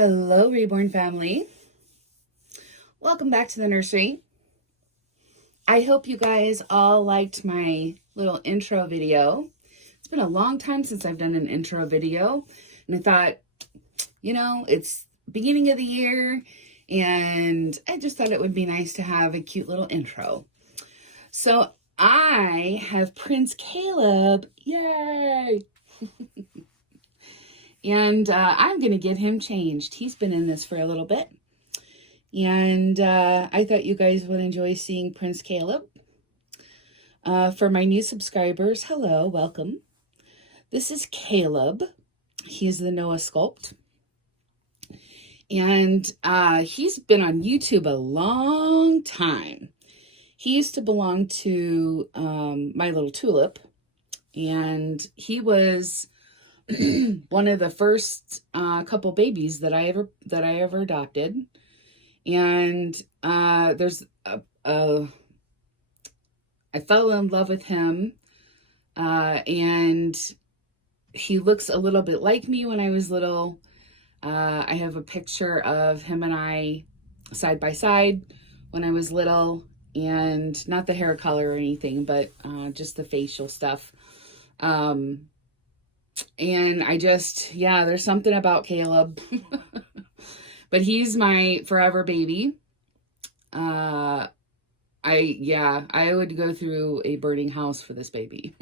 Hello, Reborn family. Welcome back to the nursery. I hope you guys all liked my little intro video. It's been a long time since I've done an intro video, and I thought, it's beginning of the year, and I just thought it would be nice to have a cute little intro. So I have Prince Caleb. Yay! And I'm going to get him changed. He's been in this for a little bit. And I thought you guys would enjoy seeing Prince Caleb. For my new subscribers, hello, welcome. This is Caleb. He's the Noah Sculpt. And he's been on YouTube a long time. He used to belong to My Little Tulip. And he was one of the first couple babies that I ever adopted. And I fell in love with him, and he looks a little bit like me when I was little. I have a picture of him and I side by side when I was little, and not the hair color or anything, but just the facial stuff. And I just, there's something about Caleb. But he's my forever baby. I would go through a burning house for this baby.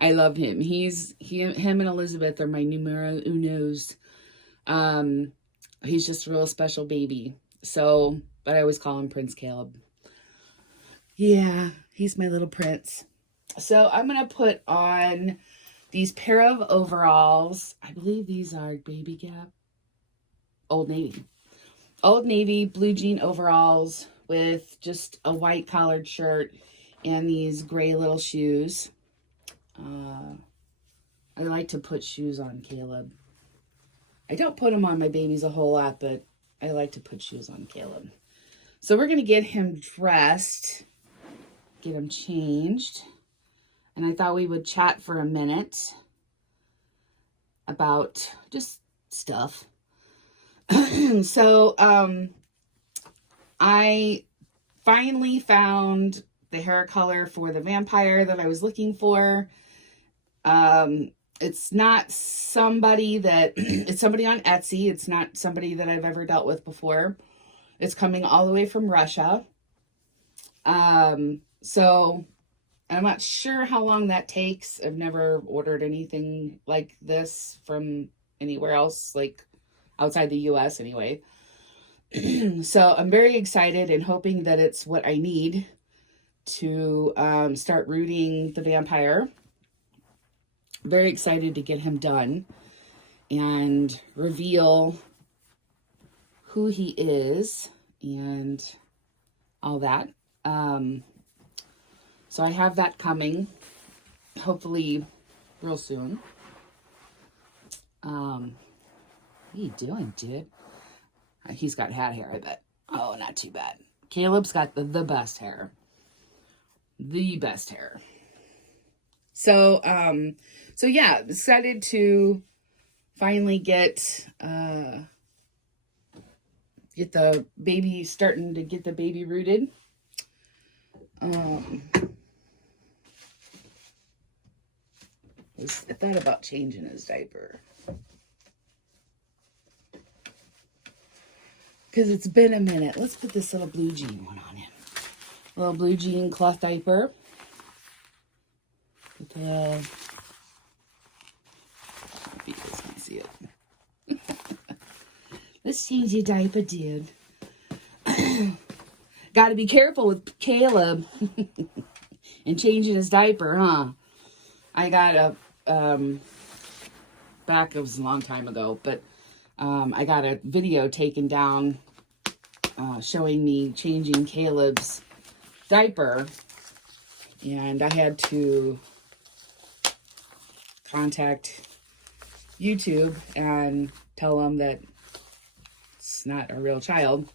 I love him. Him and Elizabeth are my numero unos. He's just a real special baby. So, but I always call him Prince Caleb. Yeah, he's my little prince. So I'm going to put on these pair of overalls. I believe these are Baby Gap. Old Navy blue jean overalls with just a white collared shirt and these gray little shoes. I like to put shoes on Caleb. I don't put them on my babies a whole lot, but I like to put shoes on Caleb. So we're going to get him dressed, get him changed. And I thought we would chat for a minute about just stuff. So, I finally found the hair color for the vampire that I was looking for. It's not somebody it's somebody on Etsy. It's not somebody that I've ever dealt with before. It's coming all the way from Russia. So I'm not sure how long that takes. I've never ordered anything like this from anywhere else, like outside the US anyway. So I'm very excited and hoping that it's what I need to start rooting the vampire. Very excited to get him done and reveal who he is and all that. So I have that coming, hopefully real soon. What are you doing, dude? He's got hat hair, I bet. Oh, not too bad. Caleb's got the best hair. The best hair. So yeah, decided to finally get the baby, starting to get the baby rooted. I thought about changing his diaper. Because it's been a minute. Let's put this little blue jean one on him. Little blue jean cloth diaper. With if you guys can see it. Let's change your diaper, dude. Got to be careful with Caleb and changing his diaper, huh? I got it was a long time ago, but I got a video taken down showing me changing Caleb's diaper, and I had to contact YouTube and tell them that it's not a real child.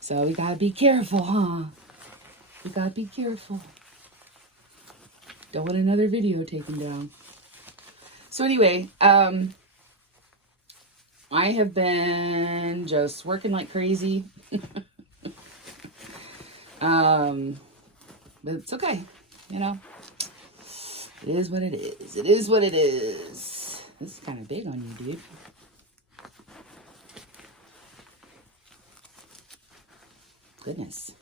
So we gotta be careful, huh? We gotta be careful. Don't want another video taken down. So anyway, I have been just working like crazy. But it's okay. You know, it is what it is. It is what it is. This is kind of big on you, dude. Goodness.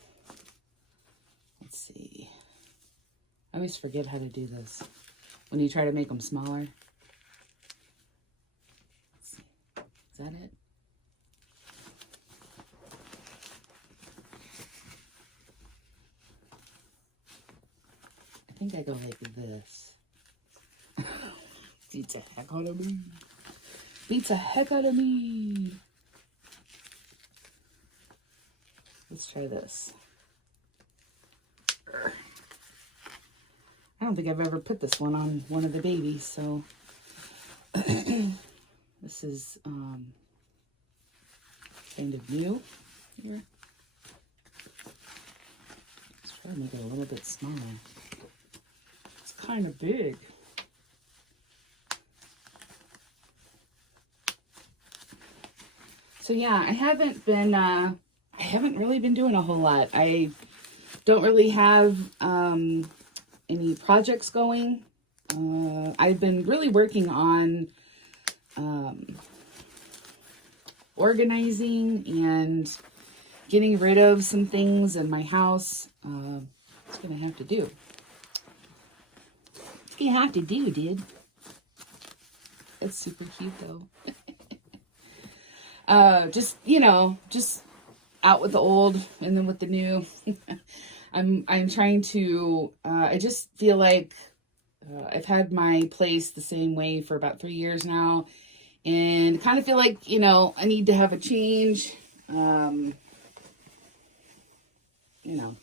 Let's see. I always forget how to do this when you try to make them smaller. Let's see. Is that it? I think I go like this. Beats a heck out of me. Beats a heck out of me. Let's try this. I don't think I've ever put this one on one of the babies, so this is kind of new here. Let's try to make it a little bit smaller. It's kind of big. So yeah, I haven't really been doing a whole lot. I don't really have any projects going. I've been really working on organizing and getting rid of some things in my house. It's gonna have to do. It's gonna have to do, dude. It's super cute though. Just, you know, just out with the old and then with the new. I'm trying to, I just feel like I've had my place the same way for about 3 years now, and kind of feel like, you know, I need to have a change. You know,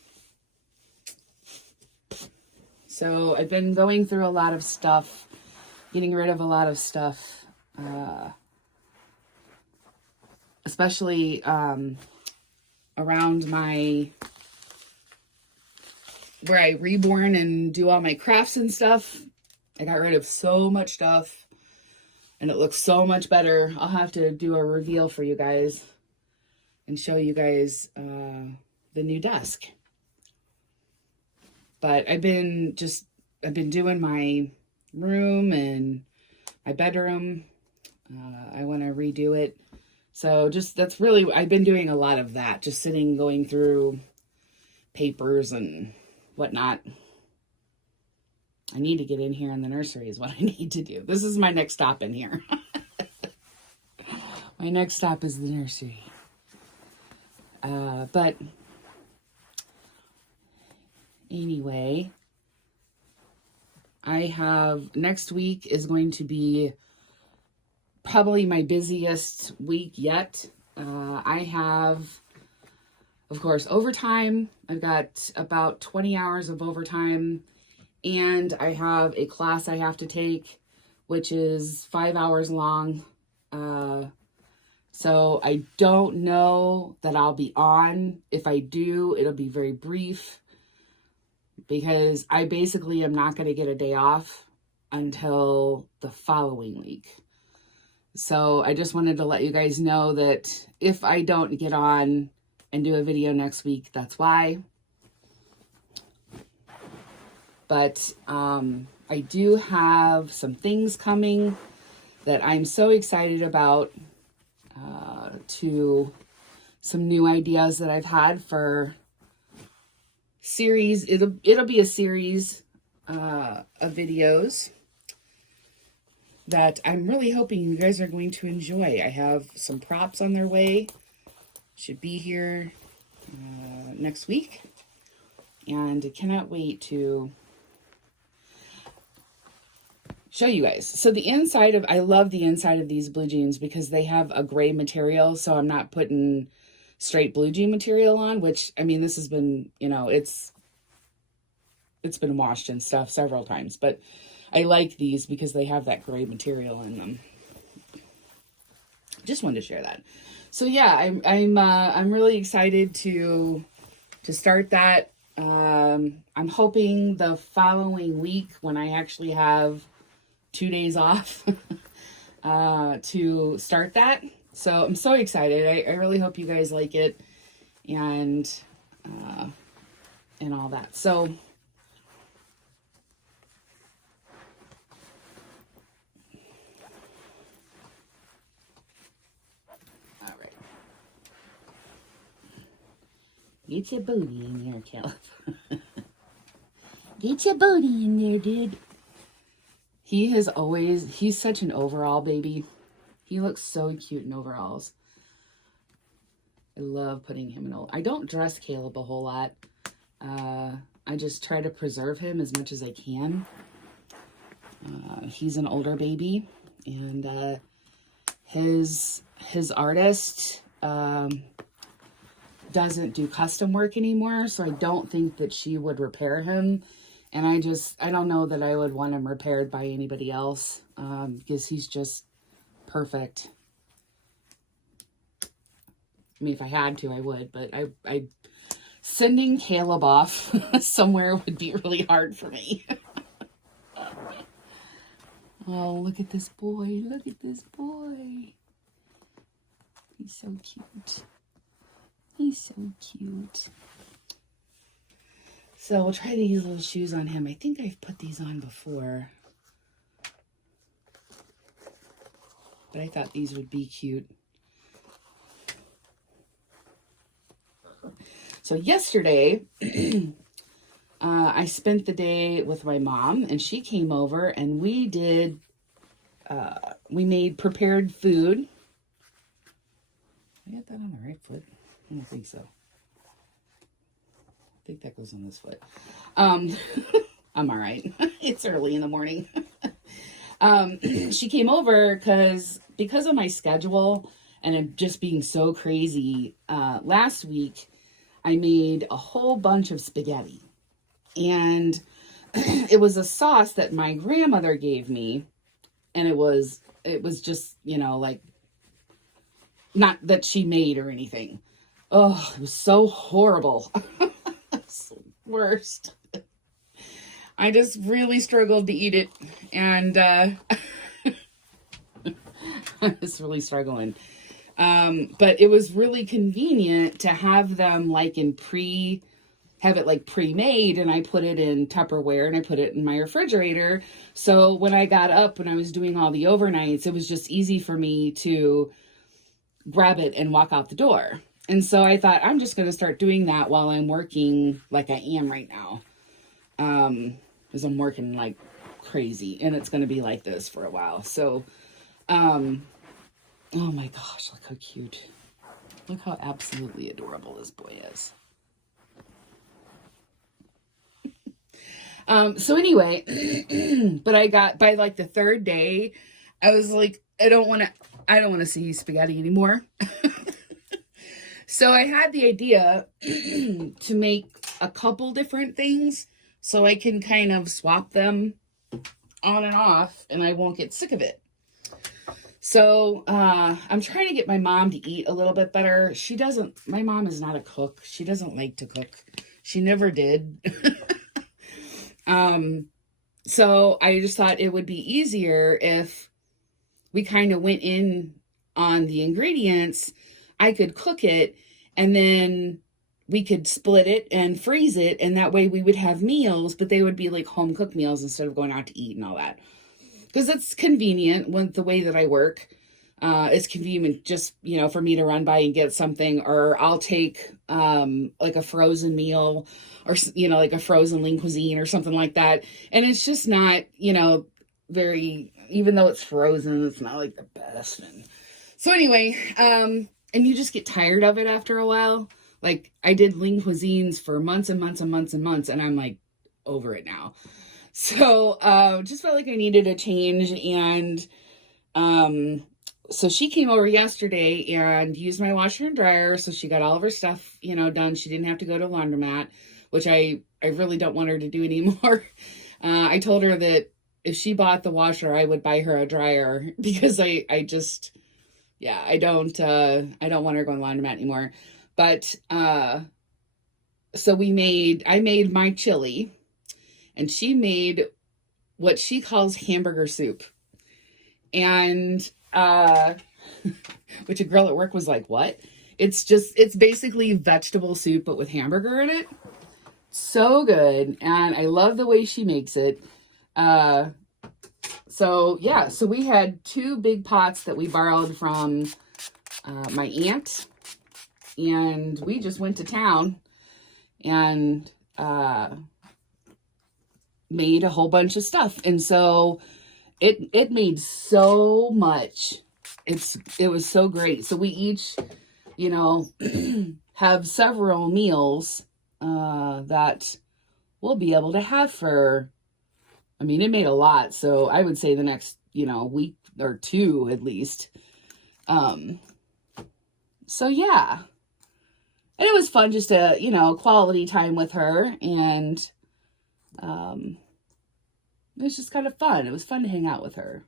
so I've been going through a lot of stuff, getting rid of a lot of stuff, especially around where I reborn and do all my crafts and stuff. I got rid of so much stuff and it looks so much better. I'll have to do a reveal for you guys and show you guys the new desk. But I've been doing my room and my bedroom. I want to redo it. So I've been doing a lot of that, just sitting, going through papers and whatnot. I need to get in here in the nursery is what I need to do. This is my next stop in here. My next stop is the nursery. But anyway, next week is going to be probably my busiest week yet. I have, of course, overtime. I've got about 20 hours of overtime, and I have a class I have to take, which is 5 hours long. So I don't know that I'll be on. If I do, it'll be very brief, because I basically am not going to get a day off until the following week. So I just wanted to let you guys know that if I don't get on and do a video next week, that's why. But I do have some things coming that I'm so excited about, to some new ideas that I've had for series. It'll be a series of videos that I'm really hoping you guys are going to enjoy. I have some props on their way. Should be here next week. And I cannot wait to show you guys. So I love the inside of these blue jeans because they have a gray material. So I'm not putting straight blue jean material on, which, I mean, this has been, you know, it's been washed and stuff several times, but I like these because they have that gray material in them. Just wanted to share that. So yeah, I'm really excited to start that. I'm hoping the following week, when I actually have 2 days off, to start that. So I'm so excited. I really hope you guys like it and all that. So all right. Get your booty in there, Caleb. Get your booty in there, dude. He's such an overall baby. He looks so cute in overalls. I love putting him in. I don't dress Caleb a whole lot. I just try to preserve him as much as I can. He's an older baby, and his artist doesn't do custom work anymore, so I don't think that she would repair him. And I don't know that I would want him repaired by anybody else, because he's just perfect. I mean, if I had to, I would, but I sending Caleb off somewhere would be really hard for me. Oh, look at this boy. Look at this boy. He's so cute. He's so cute. So we'll try these little shoes on him. I think I've put these on before, but I thought these would be cute. So yesterday, I spent the day with my mom, and she came over, and we made prepared food. I got that on the right foot? I don't think so. I think that goes on this foot. I'm all right. It's early in the morning. She came over because of my schedule and it just being so crazy. Last week, I made a whole bunch of spaghetti. And it was a sauce that my grandmother gave me. And it was just, like, not that she made or anything. Oh, it was so horrible. It's the worst. I just really struggled to eat it. And I was really struggling. But it was really convenient to have them have it pre-made, and I put it in Tupperware and I put it in my refrigerator. So when I got up, when I was doing all the overnights, it was just easy for me to grab it and walk out the door. And so I thought, I'm just going to start doing that while I'm working like I am right now. Because I'm working like crazy, and it's going to be like this for a while. So, oh my gosh, look how cute. Look how absolutely adorable this boy is. So anyway, but by like the third day, I was like, I don't want to see spaghetti anymore. So I had the idea to make a couple different things so I can kind of swap them on and off and I won't get sick of it. So, I'm trying to get my mom to eat a little bit better. My mom is not a cook. She doesn't like to cook. She never did. So I just thought it would be easier if we kind of went in on the ingredients. I could cook it and then we could split it and freeze it. And that way we would have meals, but they would be like home cooked meals instead of going out to eat and all that. Because it's convenient with the way that I work. It's convenient just, for me to run by and get something, or I'll take like a frozen meal or, like a frozen lean cuisine or something like that. And it's just not, very, even though it's frozen, it's not like the best. And so anyway, and you just get tired of it after a while. Like I did lean cuisines for months and months and months and months, and I'm like over it now. So, just felt like I needed a change. And, so she came over yesterday and used my washer and dryer. So she got all of her stuff, done. She didn't have to go to a laundromat, which I really don't want her to do anymore. I told her that if she bought the washer, I would buy her a dryer because I don't want her going to laundromat anymore. But, so I made my chili. And she made what she calls hamburger soup. And, which a girl at work was like, what? It's basically vegetable soup, but with hamburger in it. So good. And I love the way she makes it. So we had 2 big pots that we borrowed from my aunt, and we just went to town and made a whole bunch of stuff. And so it made so much. It was so great. So we each, have several meals that we'll be able to have for, it made a lot. So I would say the next, week or 2 at least. So yeah. And it was fun just to, quality time with her. And it was just kind of fun. It was fun to hang out with her.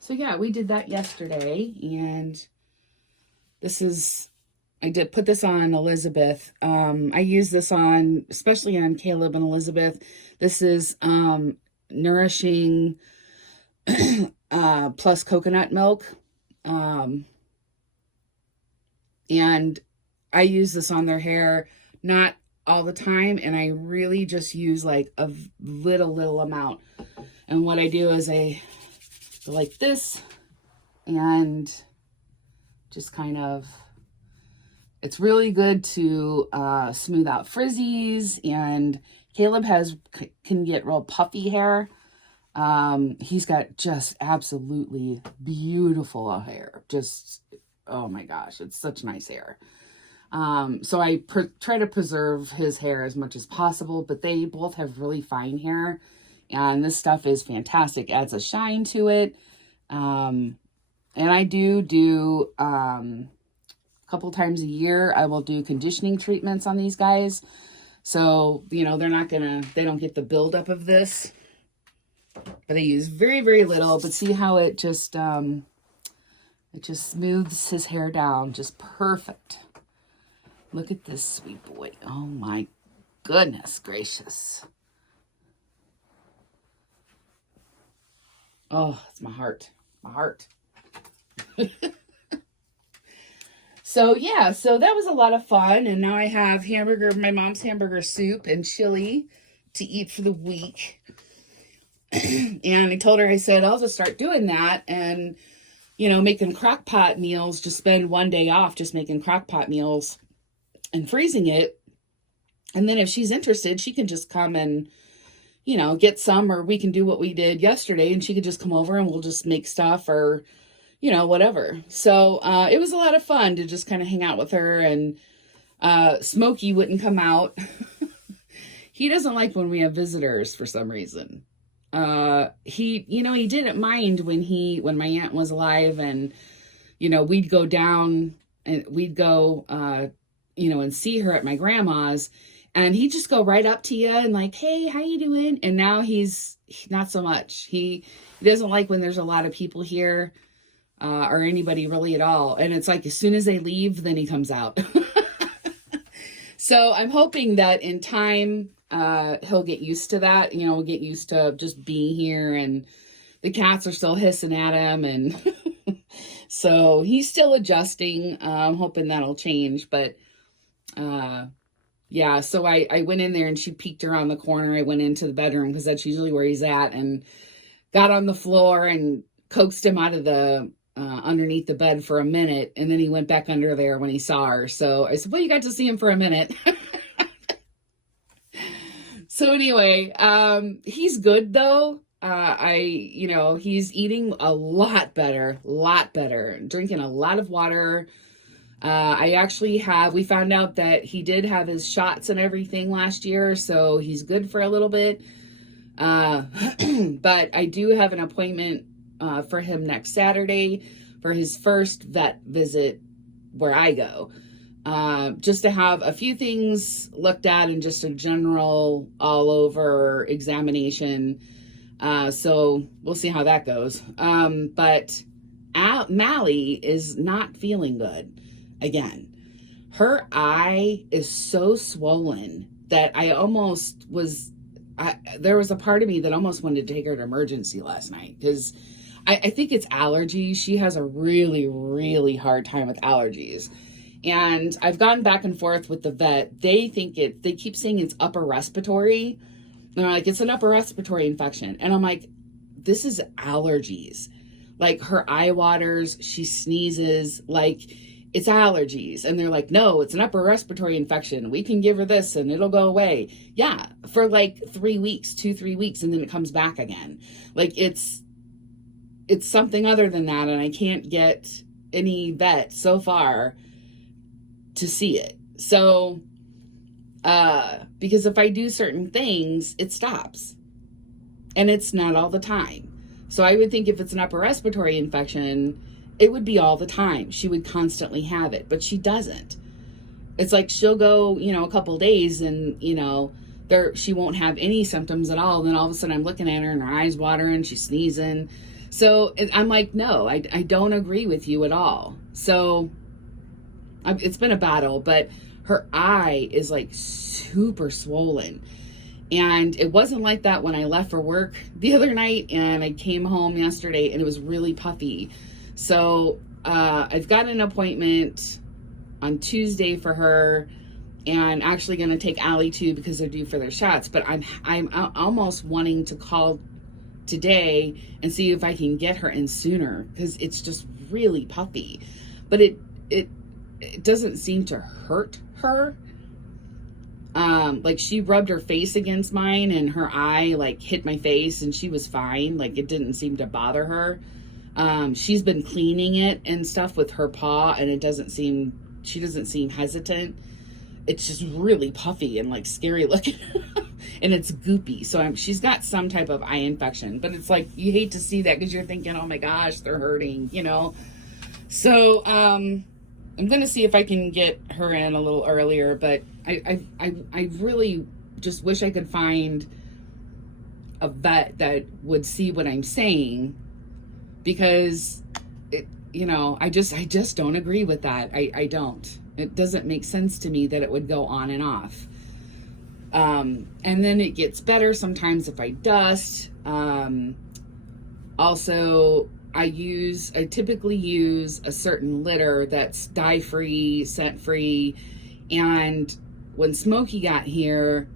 So yeah, we did that yesterday, and I did put this on Elizabeth. I use this especially on Caleb and Elizabeth. This is nourishing plus coconut milk. And I use this on their hair, not all the time, and I really just use like a little amount. And what I do is I go like this and just kind of, it's really good to smooth out frizzies. And Caleb can get real puffy hair. He's got just absolutely beautiful hair. Just, oh my gosh, it's such nice hair. So I try to preserve his hair as much as possible, but they both have really fine hair, and this stuff is fantastic. Adds a shine to it. And I do a couple times a year, I will do conditioning treatments on these guys. So, they don't get the buildup of this, but I use very, very little. But see how it just smooths his hair down. Just perfect. Look at this sweet boy. Oh my goodness gracious. Oh, it's my heart. My heart. So yeah, so that was a lot of fun. And now I have my mom's hamburger soup and chili to eat for the week. And I told her, I said, I'll just start doing that and, making crock pot meals, just spend one day off just making crock pot meals and freezing it. And then if she's interested, she can just come and, get some, or we can do what we did yesterday and she could just come over and we'll just make stuff or, whatever. So it was a lot of fun to just kind of hang out with her. And Smokey wouldn't come out. He doesn't like when we have visitors for some reason. He didn't mind when my aunt was alive, and, we'd go down and we'd go, and see her at my grandma's, and he'd just go right up to you and like, hey, how you doing? And now he's not so much. He doesn't like when there's a lot of people here, or anybody really at all. And it's like, as soon as they leave, then he comes out. So I'm hoping that in time, he'll get used to that, get used to just being here, and the cats are still hissing at him. And so he's still adjusting. I'm hoping that'll change, but, yeah, so I went in there and she peeked around the corner. I went into the bedroom because that's usually where he's at, and got on the floor and coaxed him out of the, underneath the bed for a minute. And then he went back under there when he saw her. So I said, well, you got to see him for a minute. So anyway, he's good though. He's eating a lot better, drinking a lot of water. We found out that he did have his shots and everything last year, so he's good for a little bit. But I do have an appointment, for him next Saturday for his first vet visit where I go. Just to have a few things looked at and just a general all over examination. So we'll see how that goes. But Mally is not feeling good again. her eye is so swollen that there was a part of me that almost wanted to take her to emergency last night, because I think it's allergies. She has a really, really hard time with allergies. And I've gone back and forth with the vet. They keep saying it's upper respiratory. And they're like, it's an upper respiratory infection. And I'm like, this is allergies. Like, her eye waters, she sneezes, like, it's allergies. And they're like, no, it's an upper respiratory infection. We can give her this and it'll go away. Yeah, for like 3 weeks, 2-3 weeks, and then it comes back again. Like, it's something other than that, and I can't get any vet so far to see it. So, because if I do certain things, it stops. And it's not all the time. So I would think if it's an upper respiratory infection, it would be all the time. She would constantly have it, but she doesn't. It's like she'll go, a couple days and, she won't have any symptoms at all. And then all of a sudden I'm looking at her and her eyes watering, she's sneezing. So I'm like, no, I don't agree with you at all. So it's been a battle, but her eye is like super swollen. And it wasn't like that when I left for work the other night, and I came home yesterday and it was really puffy. So I've got an appointment on Tuesday for her, and actually going to take Allie too because they're due for their shots. But I'm almost wanting to call today and see if I can get her in sooner, because it's just really puffy. But it doesn't seem to hurt her. Like, she rubbed her face against mine and her eye like hit my face and she was fine. Like, it didn't seem to bother her. She's been cleaning it and stuff with her paw, and she doesn't seem hesitant. It's just really puffy and like scary looking. And it's goopy. So she's got some type of eye infection, but it's like, you hate to see that because you're thinking, oh my gosh, they're hurting, So, I'm going to see if I can get her in a little earlier, but I really just wish I could find a vet that would see what I'm saying, because I just don't agree with that. I don't. It doesn't make sense to me that it would go on and off. And then it gets better sometimes if I dust. Also, I typically use a certain litter that's dye-free, scent-free. And when Smokey got here,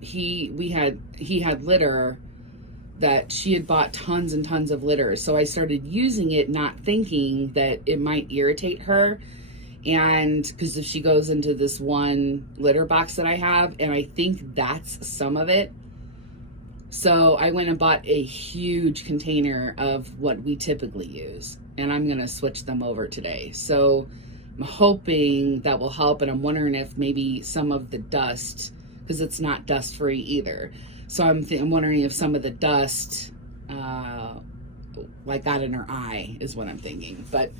he had litter that she had bought tons and tons of litter. So I started using it, not thinking that it might irritate her. And because if she goes into this one litter box that I have, and I think that's some of it. So I went and bought a huge container of what we typically use, and I'm going to switch them over today. So I'm hoping that will help, and I'm wondering if maybe some of the dust, because it's not dust free either. So I'm wondering if some of the dust, like got in her eye, is what I'm thinking. But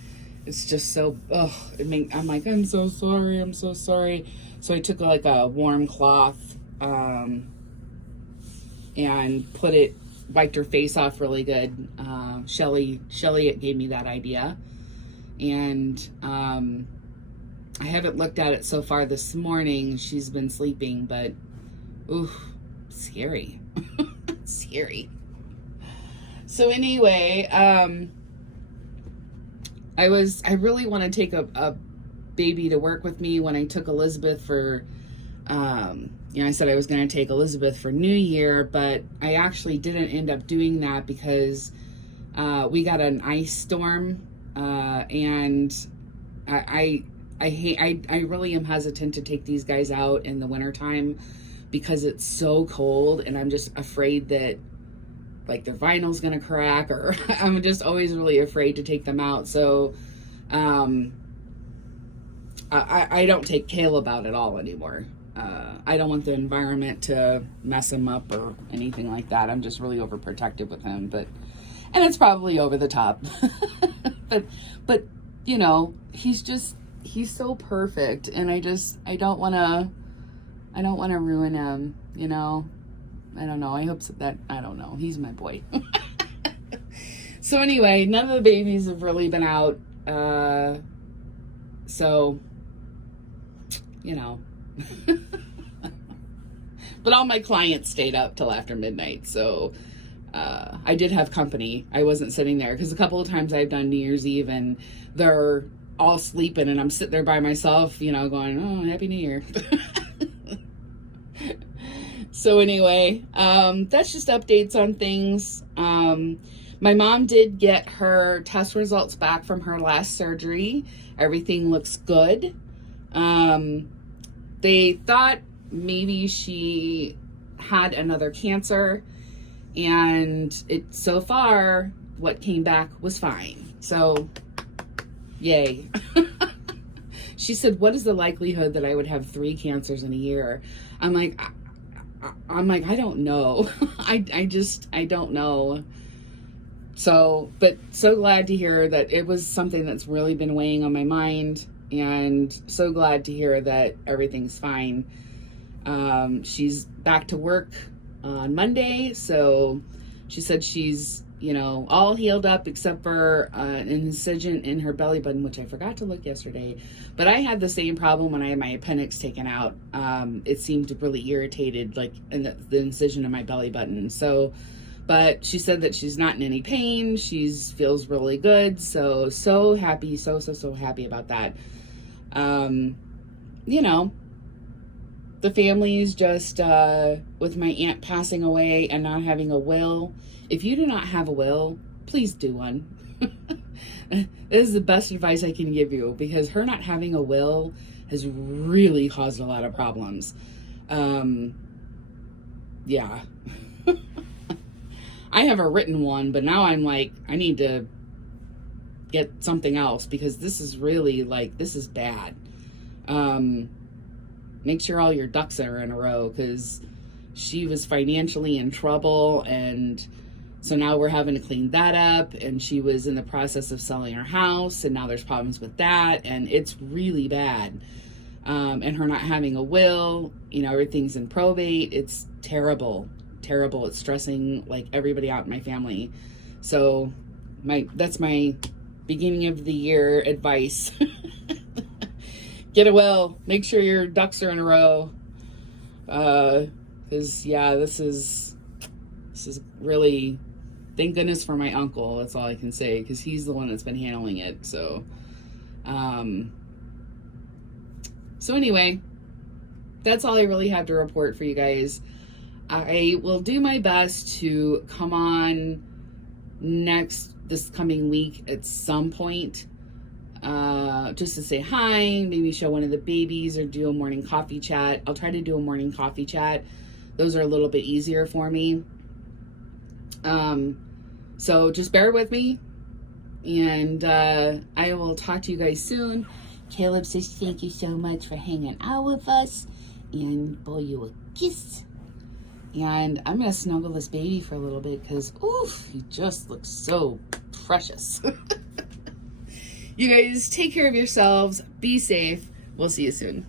it's just so, I'm like, I'm so sorry. So I took like a warm cloth, and wiped her face off really good. Shelly gave me that idea. And I haven't looked at it so far this morning. She's been sleeping, but scary. Scary. So anyway, I really want to take a baby to work with me. When I took Elizabeth for, I said I was going to take Elizabeth for New Year, but I actually didn't end up doing that because we got an ice storm, and I really am hesitant to take these guys out in the wintertime because it's so cold, and I'm just afraid that like their vinyl's gonna crack, or I'm just always really afraid to take them out. So I don't take Caleb out at all anymore. I don't want the environment to mess him up or anything like that. I'm just really overprotective with him, and it's probably over the top. but he's so perfect, and I don't want to ruin him, I don't know. I hope that, I don't know. He's my boy. So anyway, none of the babies have really been out. So you know. But all my clients stayed up till after midnight, so I did have company. I wasn't sitting there, because a couple of times I've done New Year's Eve and they're all sleeping and I'm sitting there by myself, you know, going, oh, Happy New Year. So anyway, that's just updates on things. My mom did get her test results back from her last surgery. Everything looks good. They thought maybe she had another cancer, and so far what came back was fine. So yay. She said, what is the likelihood that I would have 3 cancers in a year? I'm like, I don't know. I don't know. So, but so glad to hear that it was something that's really been weighing on my mind, and so glad to hear that everything's fine. She's back to work on Monday, so she said she's, you know, all healed up except for an incision in her belly button, which I forgot to look yesterday. But I had the same problem when I had my appendix taken out. It seemed really irritated, like in the incision in my belly button. So, but she said that she's not in any pain. She feels really good. So happy, so happy about that. You know, the family's just, with my aunt passing away and not having a will. If you do not have a will, please do one. This is the best advice I can give you, because her not having a will has really caused a lot of problems. Yeah. I have a written one, but now I'm like, I need to get something else, because this is really like, this is bad. Make sure all your ducks are in a row, because she was financially in trouble, and so now we're having to clean that up, and she was in the process of selling her house, and now there's problems with that, and it's really bad. And her not having a will, you know, everything's in probate. It's terrible. It's stressing like everybody out in my family. So that's my beginning of the year advice. Get a will. Make sure your ducks are in a row. Because yeah, this is really, thank goodness for my uncle. That's all I can say, because he's the one that's been handling it. So anyway, that's all I really have to report for you guys. I will do my best to come on this coming week at some point, just to say hi, maybe show one of the babies, or do a morning coffee chat. I'll try to do a morning coffee chat. Those are a little bit easier for me. So just bear with me, and I will talk to you guys soon. Caleb says thank you so much for hanging out with us, and blow you a kiss. And I'm going to snuggle this baby for a little bit, because, oof, he just looks so precious. You guys take care of yourselves. Be safe. We'll see you soon.